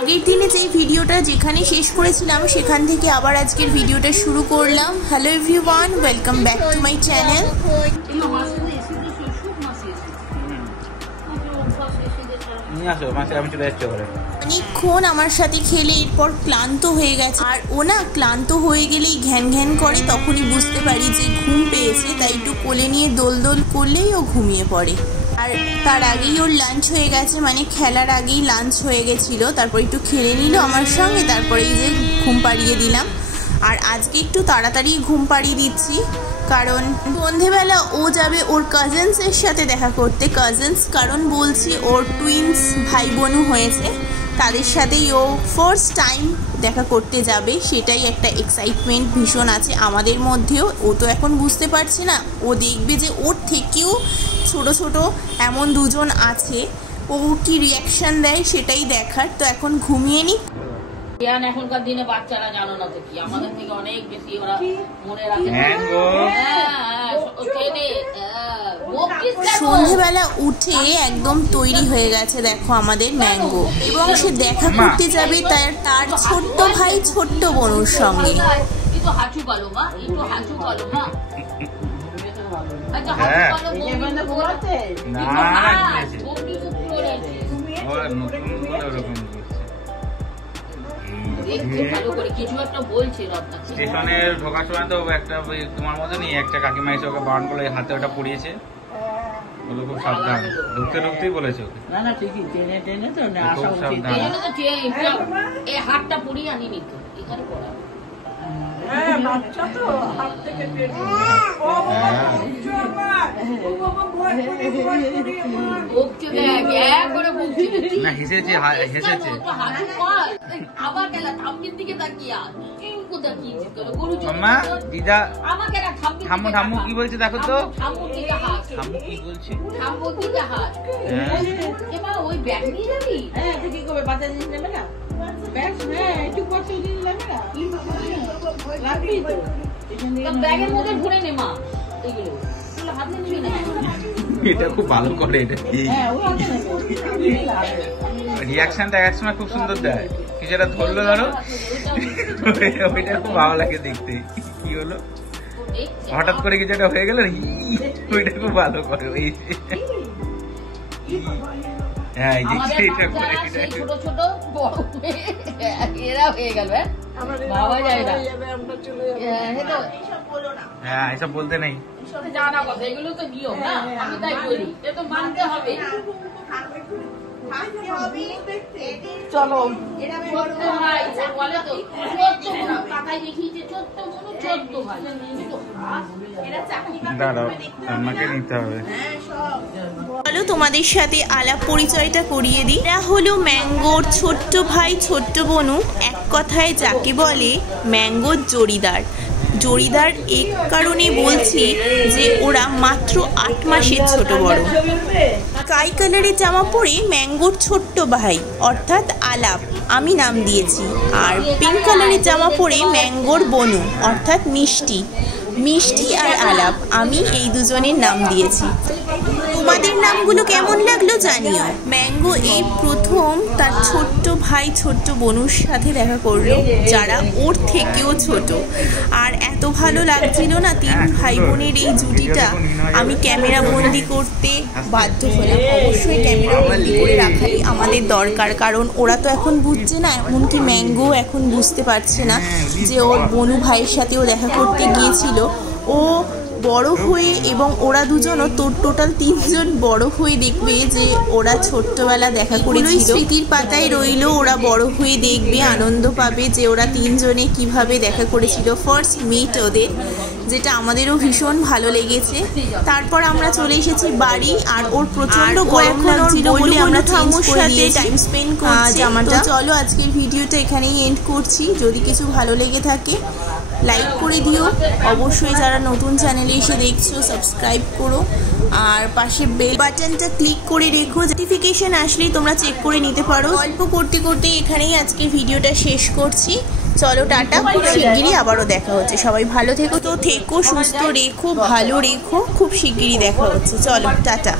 আগের দিনে যে ভিডিওটা যেখানে শেষ করেছিলাম সেখান থেকে আবার আজকের ভিডিওটা শুরু করলাম। Hello everyone, welcome back to my channel. অনেকক্ষণ আমার সাথে খেলে এরপর ক্লান্ত হয়ে গেছে, আর ও না ক্লান্ত হয়ে গেলেই ঘ্যান ঘ্যান করে, তখনই বুঝতে পারি যে ঘুম পেয়েছে, তাই একটু কোলে নিয়ে দোল দোল করলেই ও ঘুমিয়ে পড়ে। আর তার আগেই ওর লাঞ্চ হয়ে গেছে, মানে খেলার আগেই লাঞ্চ হয়ে গেছিলো, তারপর একটু খেলে নিল আমার সঙ্গে, তারপরে এই যে ঘুম পাড়িয়ে দিলাম। আর আজকে একটু তাড়াতাড়ি ঘুম পাড়িয়ে দিচ্ছি, কারণ সন্ধেবেলা ও যাবে ওর কাজিনসের সাথে দেখা করতে। কাজিনস কারণ বলছি ওর টুইন্স ভাই বোনও হয়েছে, তাদের সাথেই ও ফার্স্ট টাইম দেখা করতে যাবে, সেটাই একটা এক্সাইটমেন্ট ভীষণ আছে আমাদের মধ্যেও। ও তো এখন বুঝতে পারছে না, ও দেখবে যে ওর থেকেও ছোট ছোট এমন দুজন আছে, ও কি রিয়াকশন দেয় সেটাই দেখার। তো এখন ঘুমিয়ে নি। এখনকার দিনে বাচ্চারা জানো না তো কি, আমাদের থেকে অনেক বেশি ওরা মনে রাখে। সন্ধ্যেবেলা উঠে একদম তৈরি হয়ে গেছে দেখো আমাদের ম্যাঙ্গো, এবং সে দেখা করতে যাবে তার ছোট্ট ভাই ছোট্ট বোনের সঙ্গে। স্টেশনের ঢোকার সময় তো একটা তোমার মতনই একটা কাকিমা এসে ওকে বারণ করে হাতে ওটা পড়িয়েছে, বলে খুব সাবধান, ঢুকতে ঢুকতেই বলেছে ওকে। না না ঠিকই, টেনে টেনে তো হাতটা পড়িয়ে আনিনি তো, এখানে পড়া বাচ্চা তো হাত থেকে হেসেছে হেসেছে। দিদা ঠাম্মু ঠাম্মু কি বলছে দেখো তো, ঠাম্মু কি বলছে, ওই ব্যাগ নিয়ে যাবি, হ্যাঁ কি করবে, বাচ্চা জিনিস নেবে না, ব্যাগের মধ্যে ভরে নে মা, এগুলো হাতে নিবি না। এটা খুব ভালো করে, এটা রিয়াকশনটা এক সময় খুব সুন্দর দেয়, কিছু একটা ধরলো ধরো, ওইটা খুব ভালো লাগে দেখতে। কি হলো হঠাৎ করে কিছু একটা হয়ে গেল, ওইটা খুব ভালো করে। ওই হ্যাঁ ছোট ছোট বড় এরা হয়ে গেল, ভাবা যায় না। হ্যাঁ এসব বলতে নেই, জানা কথা, এগুলো তো নিয়ম না, আমি তাই বলি, এটা তো মানতে হবে। চলো ছোট্ট ভাই বলে তো, ছোট্ট বোন কাকাই দেখিয়েছে, ছোট্ট বোন ছোট্ট ভাই, দাঁড়াও আমাকে নিতে হবে। চলো তোমাদের সাথে আলাপ পরিচয়টা করিয়ে দিই। এরা হলো ম্যাঙ্গোর ছোট্ট ভাই ছোট্ট বোনু, এক কথায় যাকে বলে ম্যাঙ্গোর জড়িদার। জড়িদার এক কারণে বলছি যে ওরা মাত্র 8 মাসের ছোট বড়। স্কাই কালারের জামা পরে ম্যাঙ্গোর ছোট্ট ভাই অর্থাৎ আলাপ, আমি নাম দিয়েছি, আর পিঙ্ক কালারের জামা পরে ম্যাঙ্গোর বোনু অর্থাৎ মিষ্টি। মিষ্টি আর আলাপ, আমি এই দুজনের নাম দিয়েছি। তোমাদের নামগুলো কেমন লাগলো জানিও। ম্যাঙ্গো এই প্রথম তার ছোট্ট ভাই ছোট্ট বোনুর সাথে দেখা করলো, যারা ওর থেকেও ছোট, আর এত ভালো লাগছিল না তিন ভাই বোনের এই জুটিটা। আমি ক্যামেরা বন্দি করতে বাধ্য হলাম, অবশ্যই ক্যামেরা বন্দি করে রাখাই আমাদের দরকার, কারণ ওরা তো এখন বুঝছে না, এমনকি ম্যাঙ্গো এখন বুঝতে পারছে না যে ওর বোনু ভাইয়ের সাথেও দেখা করতে গিয়েছিল। ও বড় হয়ে, এবং ওরা দুজনও টোটাল 3 জন বড় হয়ে দেখবে যে ওরা ছোট্টবেলা দেখা করেছিল, স্মৃতির পাতায় রইল। ওরা বড় হয়ে দেখবে, আনন্দ পাবে যে ওরা 3 জনে কিভাবে দেখা করেছিল, ফার্স্ট মিট ওদের, যেটা আমাদেরও ভীষণ ভালো লেগেছে। তারপর আমরা চলে এসেছি বাড়ি, আর ওর প্রচন্ড গরম লাগছিল বলে আমরা ঠাম্মুর সাথে টাইম স্পেন্ড করছি জামাটা। চলো আজকের ভিডিওটা এখানেই এন্ড করছি, যদি কিছু ভালো লেগে থাকে লাইক করে দিও। অবশ্যই যারা নতুন চ্যানেলে এসে দেখছো সাবস্ক্রাইব করো, আর পাশে বেল বাটনটা ক্লিক করে রেখো, নোটিফিকেশন আসলেই তোমরা চেক করে নিতে পারো। গল্প করতে করতে এখানেই আজকে ভিডিওটা শেষ করছি। চলো টাটা, খুব শিগগিরই আবারও দেখা হচ্ছে। সবাই ভালো থেকো, তো থেকো, সুস্থ রেখো, ভালো রেখো, খুব শিগগিরই দেখা হচ্ছে। চলো টাটা।